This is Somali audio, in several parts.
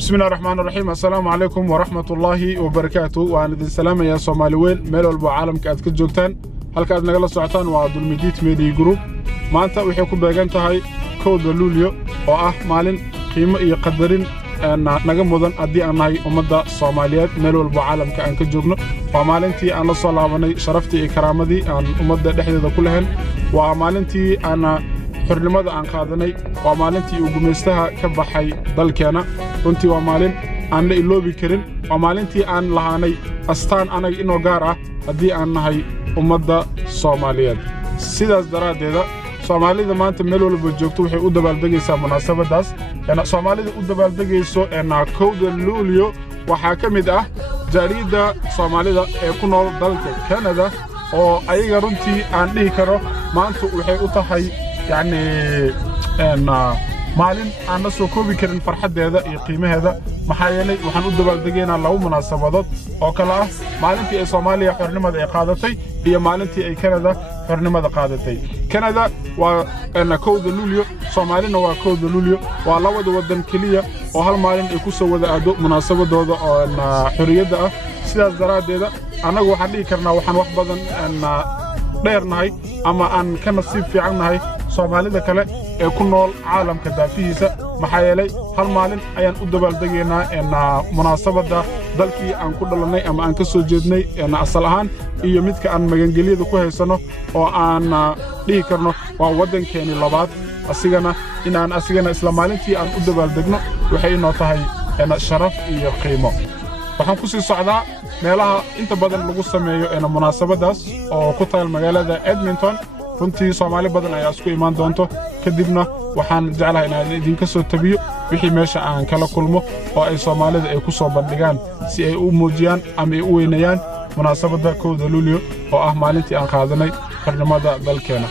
بسم الله الرحمن الرحيم. السلام عليكم ورحمة الله وبركاته. وأنا دين سلام يا صوماليين ميل والبو عالم كأد كجوجتان halka aad nagala socotaan waa Dulmidit Media Group. maanta waxay ku beegan tahay 1 Luulyo oo ah maalin qiimo iyo qadarin naga mudan haddii aan nahay ummadda Soomaaliyeed meel walba caalamka aan ka joogno. waa maalintii aan la soo laabanay sharaftii iyo karaamadii aan ummadda dhexdeeda ku lahayn. waa maalintii aan xornimada aan qaadanay. waa maalintii uu gumeystaha ka baxay dalkeena. runtii waa maalin aan la iloobi karin. waa maalintii aan lahaanay astaan anaga inoo gaar ah haddii aan nahay ummadda Soomaaliyeed. sidaas daraadeeda Soomaalida maanta meel walba joogto waxay u dabaaldegaysaa munaasabadaas. Soomaalida u dabaaldegayso 1 Luulyo waxaa ka mid ah jaariyadda Soomaalida ee ku nool dalka Canada oo ayaga runtii aan dhihi karo maanta waxay u tahay maalin aan la soo koobi karin farxadeeda iyo qiimaheeda. maxaa yeelay waxaan u dabaaldegaynaa laba munaasabadood oo kala ah maalintii ay Soomaaliya xornimada ay qaadatay iyo maalintii ay Canada xornimada qaadatay. Canada waa 1 Luulyo, Soomaalina waa 1 Luulyo. waa labada wadan kaliya oo hal maalin ay ku soo wada aado munaasabadooda oo xorriyadda ah. sidaas daraadeeda anagu waxaan dhihi karnaa waxaan wax badan dheernahay ama aan ka nasiib fiicannahay Soomaalida kale ee ku nool caalamka daafihiisa. maxaa yeelay hal maalin ayaan u dabaaldegaynaa munaasabada dalkii aan ku dhalanay ama aan ka soo jeednay asal ahaan iyo midka aan magangeliyada ku haysano oo aan dhihi karno waa wadankeeni labaad. asigana isla maalintii aan u dabaaldegno waxay inoo tahay sharaf iyo qiimo. waxaan ku sii socdaa meelaha inta badan lagu sameeyo munaasabadaas oo ku taal magaalada Edmonton. runtii Soomaali badan ayaa isku imaan doonto. kadibna waxaan jeclahay inaan idinka soo tabiyo wixii meesha aan kala kulmo oo ay Soomaalida ay ku soo bandhigaan si ay u muujiyaan ama ay u weynayaan munaasabada 1 Luulyo oo ah maalintii aan qaadanay xornimada dalkeena.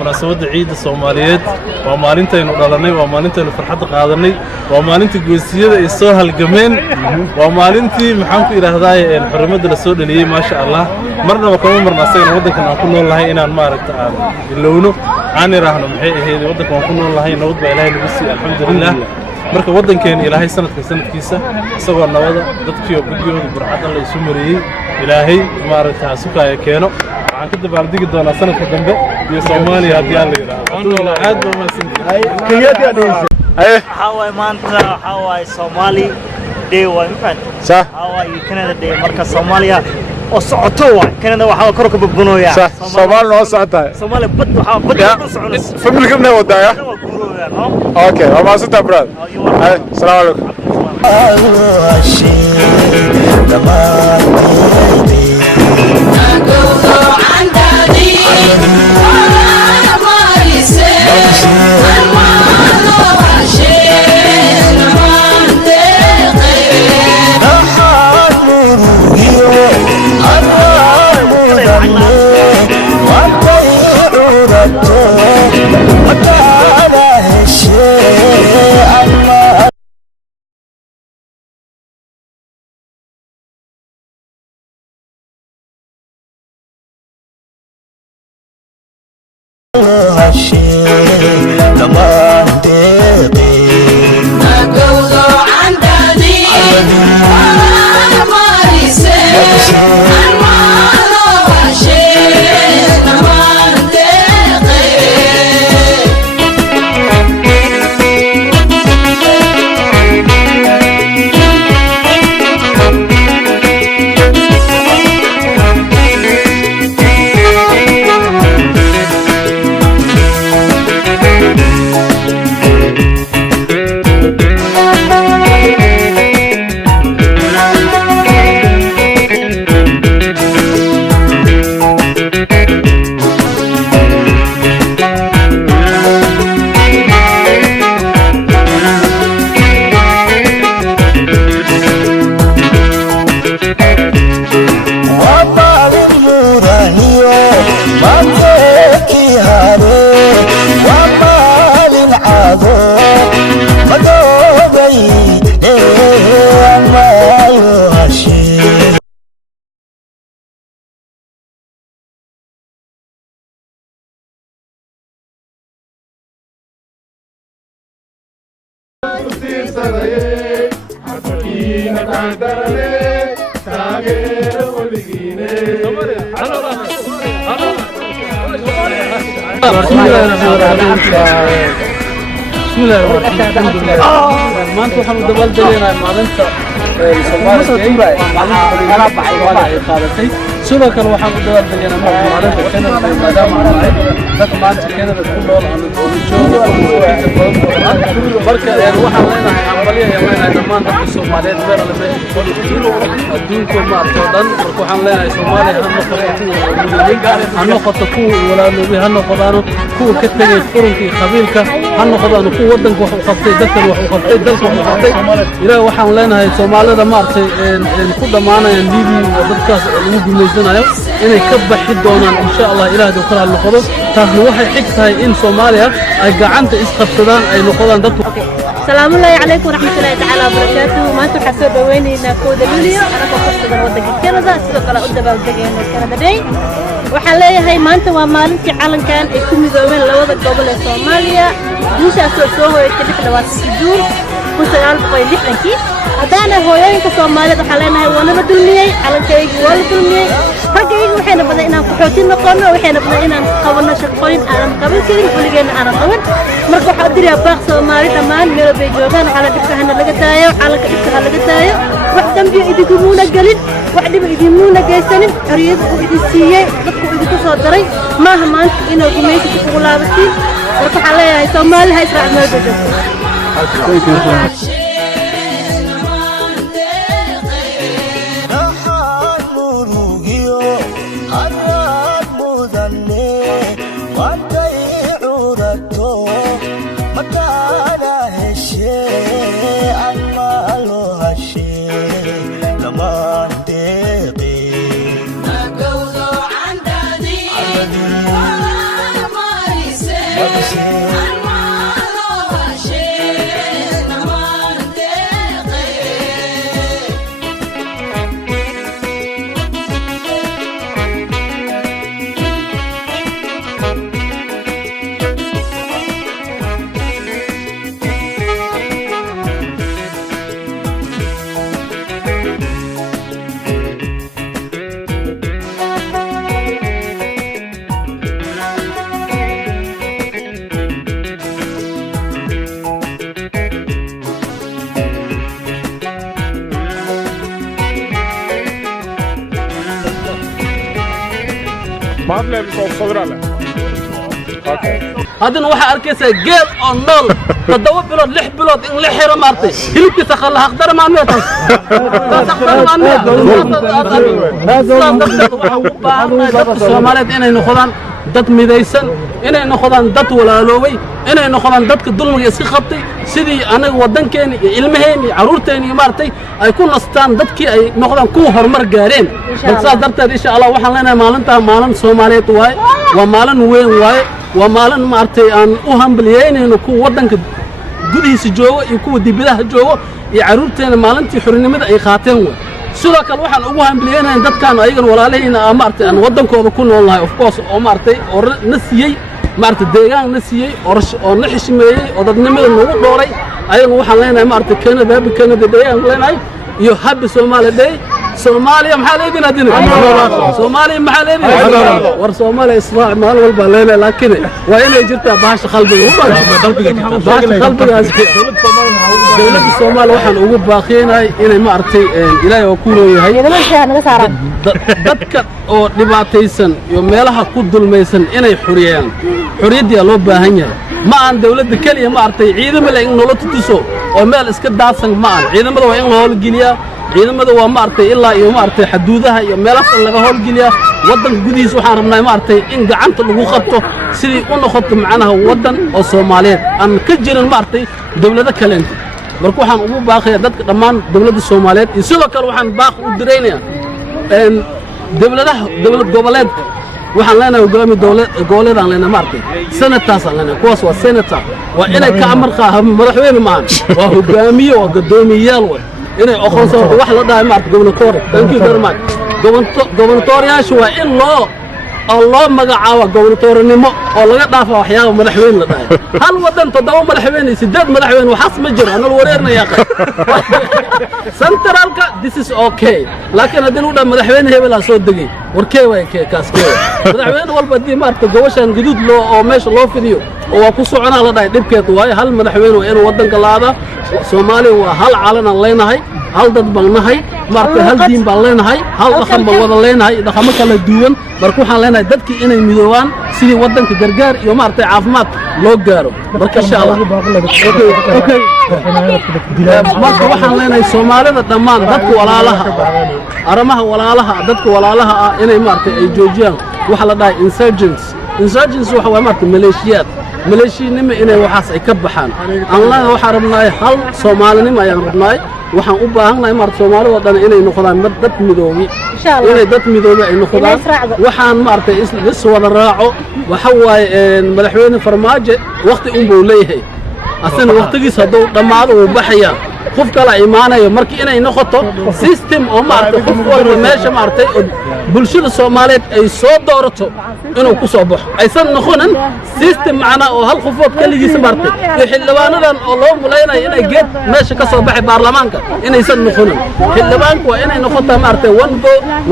مناسبة عيد الصوماليات ومالنتين ودلني ومالنتين فرحة قادني ومالنتي جوسية السوها الجمين ومالنتي محمد إلى هذاي الحرمة السود اللي ما شاء الله مرنا وكمان مرنا سين ودك نكون والله إن المارك اللونه عني راحنا محي هذي ودك نكون والله نود بإلهي نبصي الحمد لله marka wadankeena ilaahay sanadkiisa isagoo nabada dadkii bugiyooda burcad Allah isu mariyay ilaahay maaragtaa sukaaya keeno waxaan ka dabaaldegi doonaa sanadka dambe iyo Soomaaliya hadii aan leeyahay aad baa maasantahay حاوي مانتا حاوي صومالي دي وانفان صح حاوي كندا دي مركز صوماليا وصعتوا كندا وحاول كرك ببنويا صح صومال نو صعتها صومالي بد حاول بد نصعد فملكم نو ودايا اوكي وما صرت براد السلام عليكم. maanta waxaan u dabaaldegaynahay maalinta qaadatay sidoo kale waxaan u dabaaldegaynaa maalinta Canada maadaama aan nahay dad maanta Canada ku nool aan joogo marka waxaan leenahay aqbalyo iyo leenahay dhammaan dadka Soomaaliyeed meel la meesha adduunka maartay dhan marka waxaan leenahay Soomaaliya ha noqoto kuwa walaaloobi ha noqdaan kuwa ka tagay furunka qabiilka ha noqdaan kuwa wadanka wax u qabtay dadkan wax u qabtay dalka wax u qabtay ilaahay waxaan leenahay Soomaalida maartay ku dhamaanayaan liibi dadkaas ugu guuleysanayo inay ka baxi doonaan insha Allah ilaahay kala noqdo taasna waxay xigtahay in Soomaaliya ay gacanta isqabsadaan ay noqdaan dad السلام عليكم ورحمة الله تعالى وبركاته ما أنتم حسوا دوينينا كود اليوليو أنا كنت ودك كندا سيدو كلا قد بلدقين كندا داي وحالي هاي ما أنتم ومالنتي عالن كان يكون دوين لوضع قبل الصوماليا مش أسوسوه يتبك دوات السجون وسيال بقي لحنكي هدانا هويين كصوماليا وحالينا هاي وانا بدلنيي عالن كايجي وانا بدلنيي هكايجي وحينا بدأنا كحوتين نقونا وحينا بدأنا قولنا شرقين أنا مقابل كذي ولقينا أنا قول مركو حاضر يا باق صومالي تمان ميرو بيجوغان على دبكة هنا لقتايو على دبكة هنا لقتايو وحدم بيو إدكمونا قليل وحدم إدمونا قيسانين حريض وإدسيي ضدكو إدكو صدري ما همان إنو قميسي تقولابتي مركو حاليا هاي صومالي هاي سرع ميرو بيجوغان ما أدري بصور على. هذا واحد أركيسه جيل أو نول تدور بلاد لح بلاد إن لحيرة مارتي هلك تخلها أقدر ما نيت أقدر ما نيت هذا السوماليات إنه نخدان دت ميدايسن إنه نخدان دت ولا لوي إنه نخدان دت كدول يسقي خطي سيدي أنا ودن كان علمهني عرورتني مارتي أيكون أستان دت كي أي نخدان كوهر مرجارين بس درت إن شاء الله وحنا مالنتها مالن سوماليات واي ومالن وين واي ومالن مارتي أن أهم بليين إنه كو ودن كجودي سجوا يكون دبله جوا يعرورتنا مالنتي حرني مد أي خاتم sidoo kale waxaan ugu hambalyeynaa in dadkan ayagan walaalahayna maartay aan wadankooda ku noolnahay of course oo maartay oo nasiyay maartay deegaan nasiyay oo na xishmeeyay oo dadnimada nagu dhooray ayagan waxaan leenahay maartay Canada deegaan leenahay iyo happy Somali day Soomaaliya maxaa leedin adina Soomaaliya maxaa leedin war Soomaaliya israac maal walba leeyahay laakiin waa inay jirtaa baasha qalbiga dawladda Soomaaliya waxaan ugu baaqeenahay inay maartay ilaahay oo ku leeyahay dadka oo dhibaataysan iyo meelaha ku dulmaysan inay xuriyaan xuriyadii loo baahan yahay ma aan dawladda kaliya maartay ciidamada in nolol tuso oo meel iska daadsan ma aan ciidamada waa in la howlgeliyaa ciidamada waa maartay ilaa iyo maartay xuduudaha iyo meelaha laga howlgeliyaa wadanka gudihiisa waxaan rabnaa maartay in gacanta lagu qabto sidii u noqoto macnaha wadan oo Soomaaliyeed aan ka jirin maartay dawladda kale marka waxaan ugu baaqayaa dadka dhammaan dawladda Soomaaliyeed iyo sidoo kale waxaan baaq u direynayaa dawlad goboleed waxaan leenahay hogaami goboleedaan leenahay maartay senataasaan leenahay kuwaas waa senator waa inay ka amar qaataan madaxweyne maan waa hogaamiye waa guddoomiyayaal way inay aqoonsan wax la dhahay maartay gobernador thank you very much gobernadoryaashu waa in loo الله مقعوا قولتور النمو والله قد وحياه مدحوين لداي هل ودن تدو مدحوين سداد مدحوين وحص مجر أنا الوريرنا يا أخي سنترالك this is okay لكن هذين ودا مدحوين هي بلا صوت دقي وركيوه كاسكيوه مدحوين والبدي مارت جوشان جدود لو أو ماش لو فيديو وكسو عنا لداي دبكت واي هل مدحوين وإنه ودن كلاده سومالي وهل علنا الله هاي هل ضد بغنهاي مارت هل دين باللينهاي هل رقم بوضع لينهاي إذا خمك الله ديون بركو حالنا دتك إني ميدوان سيدي ودن كجرجار يوم مارت عافمات لو جارو برك إن شاء الله أوكي مارت وحنا لنا الصومالي الدمان دتك ولا لها أرمها ولا لها دتك ولا لها إني مارت الجوجيان وحلا داي insurgents وحوا مارت ميليشيات نما إني وحاس يكبحان الله وحرمنا هل صومالي نما يربناي waxaan u baahanahay mar Soomaali wadan inay noqdaan dad midoobi inay dad midoobi ay noqdaan waxaan maartay is wada raaco waxa waaye madaxweyne farmaajo waqti buu leeyahay asana waqtigiisa haduu dhamaado uu baxaya qof kala iimaanayo markii inay noqoto system oo maartay qof walba meesha maartay bulshada Soomaaliyeed ay soo doorato inuu ku soo baxo aysan noqonin system macna oo hal qofood kaligiisa maartay xildhibaanadan oo loo muleynay inay geed meesha ka soo baxay baarlamaanka inaysan noqonin xildhibaanku waa inay noqoto maartay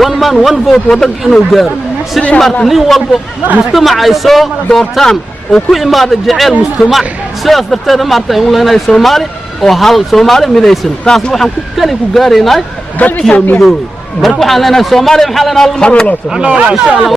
one man one vote wadanka inuu gaaro sidii maartay nin walba mujtamac ay soo doortaan oo ku imaada jacayl mujtamac sidaas darteed maartay uu leenahay Soomaali oo hal Soomaali midaysan taasna waxaan ku kali ku gaaraynaa dadkii midooy marka waxaan leenahay Soomaali maxaa leenahay insha Allah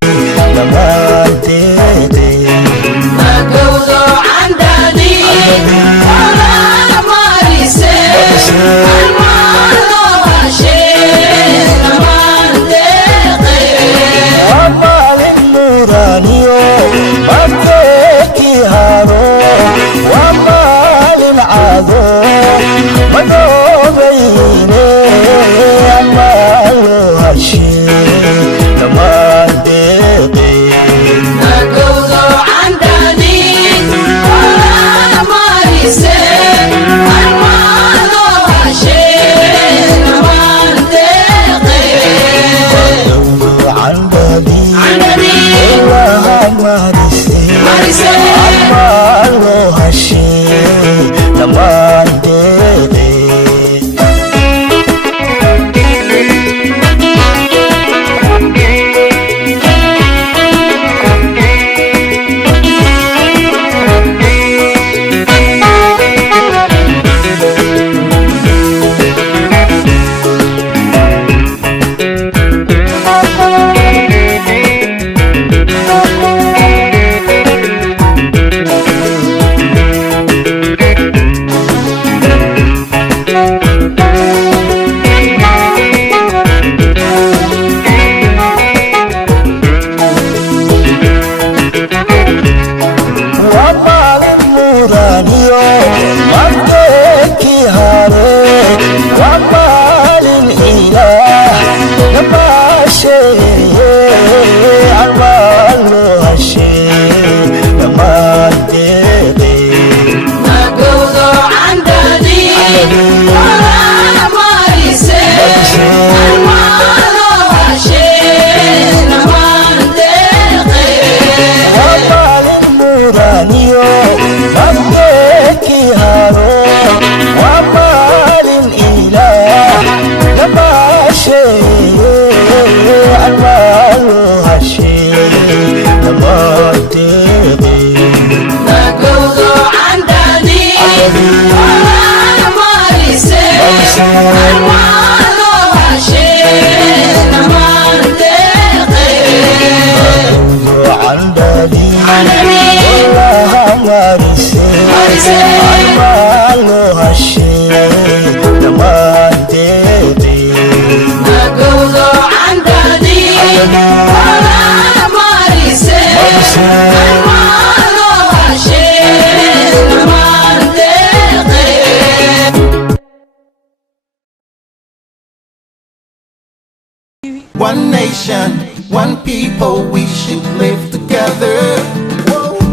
One nation, one people, we should live together.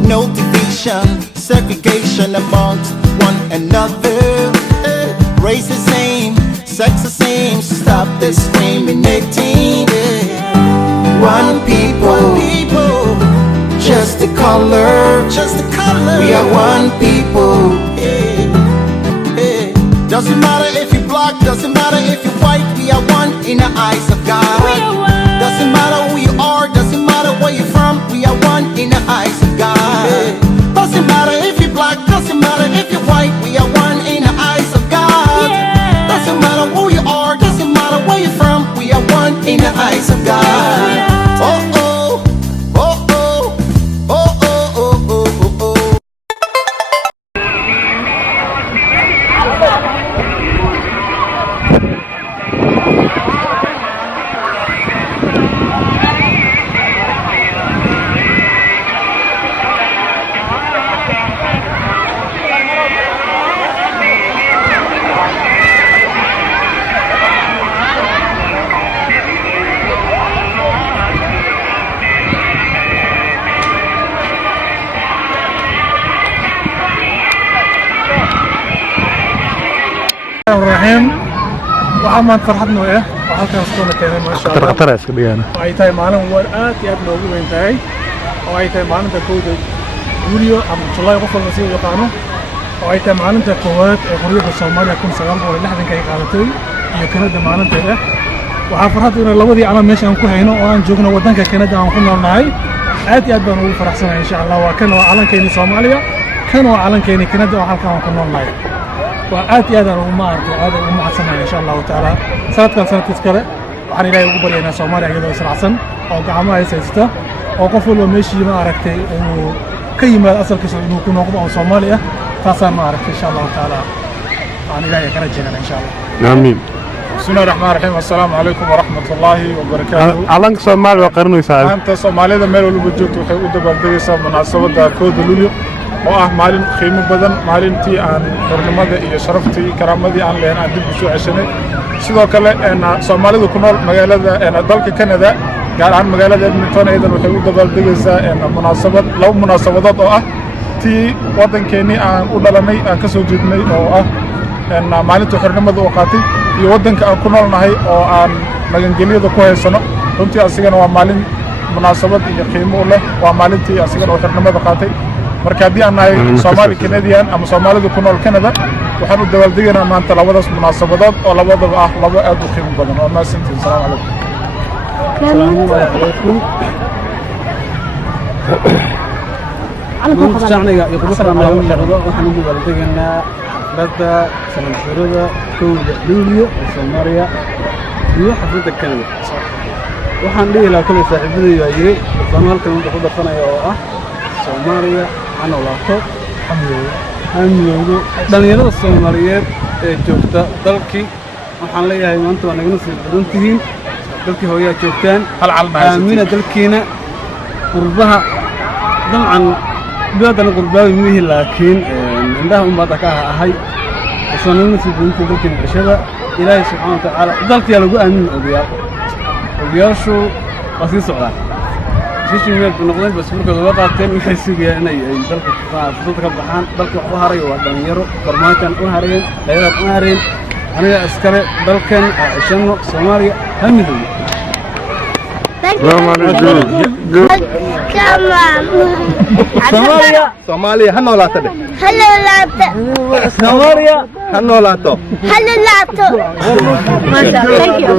No division, segregation amongst one another. Race the same, sex the same, stop discriminating. One people, color, just the color. We are one people. Doesn't matter if you're black, doesn't matter if you're white. We are one in the eyes of God. Doesn't matter who you are, doesn't matter where you're from. We are one in the eyes of God. Doesn't matter if you're black, doesn't matter if you're white. We are one in the eyes of God. Doesn't matter who you are, doesn't matter where you're from. We are one in the eyes of God. Oh oh, oh oh, oh oh oh oh oh. الرحيم وعمان فرحتنا وياه وحالكا نسكونا كينا ما شاء الله قطر اسك ديانا وأي تاي معلم ورقات ياد نوغو بنتاي وأي تاي معلم تكود يوليو عم الله يغفر المسيح ويقانو وأي تاي معلم تكوات غريب الصوماليا كون سلام ولا لحد كي قالتي يكندا معلم تاي وحفرحتنا لودي على ماشي أنكو هنا وأن جوجنا ودنك كندا أنكونا نهاي aad iyo aad baan ugu faraxsanahay insha Allah waa kan calankeena Soomaaliya kan waa calankeena Canada oo halkaan aan ku noolnahay waa aad iyo aad aan ugu mahadsannahay insha Allah taala sanadkan sanadkiis kale waxaan ilaahay ugu baryaynaa Soomaaliya iyadoo israacsan oo gacmaha haysta oo qof walba meeshii ma aragtay uu ka yimaad asalkiisa inuu ku noqdo oo Soomaali ah taasaan ma aragtay insha Allah taala aan ilaahay ka rajaynaa insha Allah amiin بسم الله الرحمن الرحيم السلام عليكم ورحمة الله وبركاته. علنك Soomaali waa qarinaysaa أنت Soomaalida meel walba joogto waxay u dabaaldegaysaa munaasabada kooda Luulyo oo ah maalin qiimo badan maalintii aan xornimada iyo sharaftii karaamadii aan leeyahay aan dib u soo ceshanay sidoo kale Soomaalida ku nool magaalada dalka Canada gaar ahaan magaalada Edmonton aydan waxay u dabaaldegaysaa laba munaasabadood oo ah tii wadankeennii aan u dhalanay aan ka soo jeednay oo ah maalinta xornimada oo qaatay iyo wadanka aan ku noolnahay oo aan magangelyada ku haysano runtii asigana waa maalin munaasabad iyo qiimo u leh waa maalintii asigana oo xornimada qaatay marka haddii aan nahay Soomaali Canadian ama Soomaalida ku nool Canada waxaan u dabaaldegaynaa maanta labadaas munaasabadood oo labadaba ah laba aad u qiimo badan oo maasantiin salaamu calaykum maanta shacniga iyo quruxda noogu muuqdo waxaan u dabaaldegaynaa xafladda sanadguurada kowda Luulyo ee Soomaaliya iyo xafladda Canada waxaan dhihi lahaa kale saaxiibadii waa yiri Soomaalkan uu ku darsanaya oo ah Soomaaliya aan olaato hamiyoodo dhalinyarada Soomaaliyeed ee joogta dalkii waxaan leeyahay maanta waa naga sii badan tihiin dalkii hooyaa joogtaan aamina dalkiina qurbaha dabcan بلادنا قرباوي ميه لكن عندهم بعض كاها هاي وصلنا في بنت ذلك الشباب إلهي سبحانه وتعالى ضلت يا لقوا أمين أبيار شو قصير سؤال شيء من النقطين بس بركة الوضع الثاني يحسب يعني ضلت ضلت كبحان ضلت وهاري ودنيرو فرماتن وهارين ليلة وهارين أنا أذكر ضلكن عشان سوماليا هم ذي Soomaaliya ha noolaato Soomaaliya ha noolaato Thank you.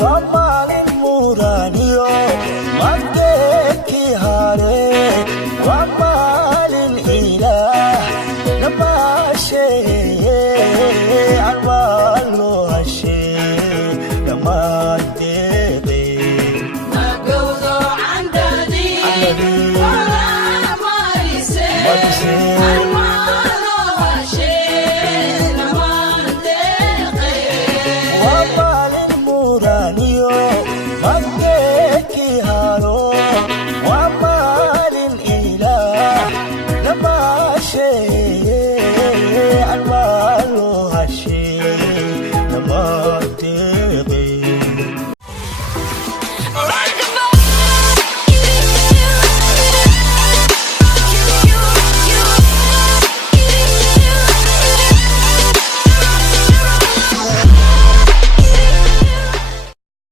One man in Murano, one day.